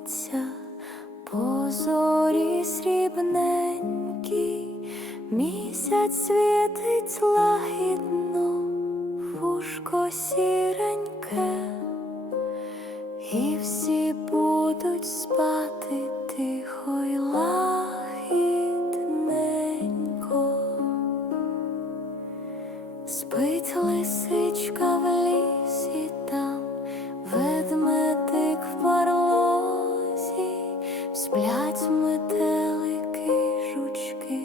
мчиться по зорі срібненькій, місяць світить лагідно, вушко сіреньке, і всі будуть спати тихо. летять метелики, жучки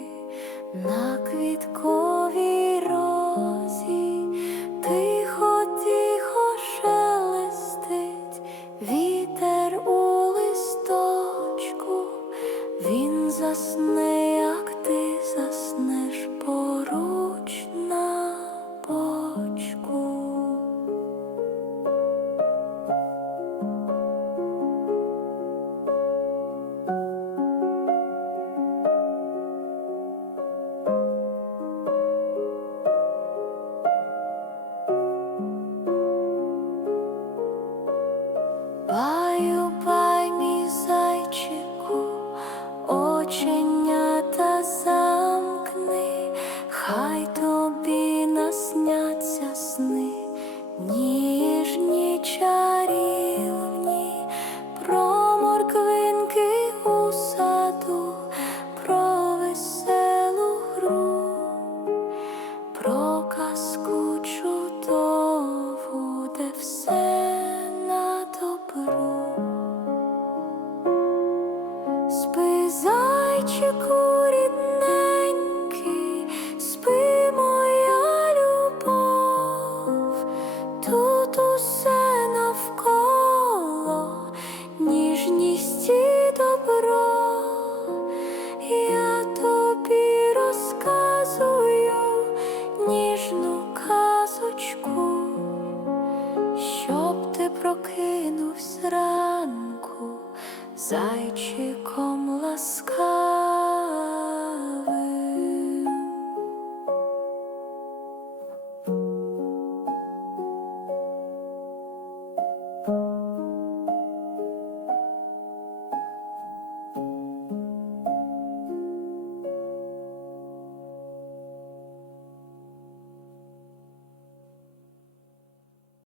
на квітко. сняться сни, ніжні чарівні про морквинки. зайчиком ласкав.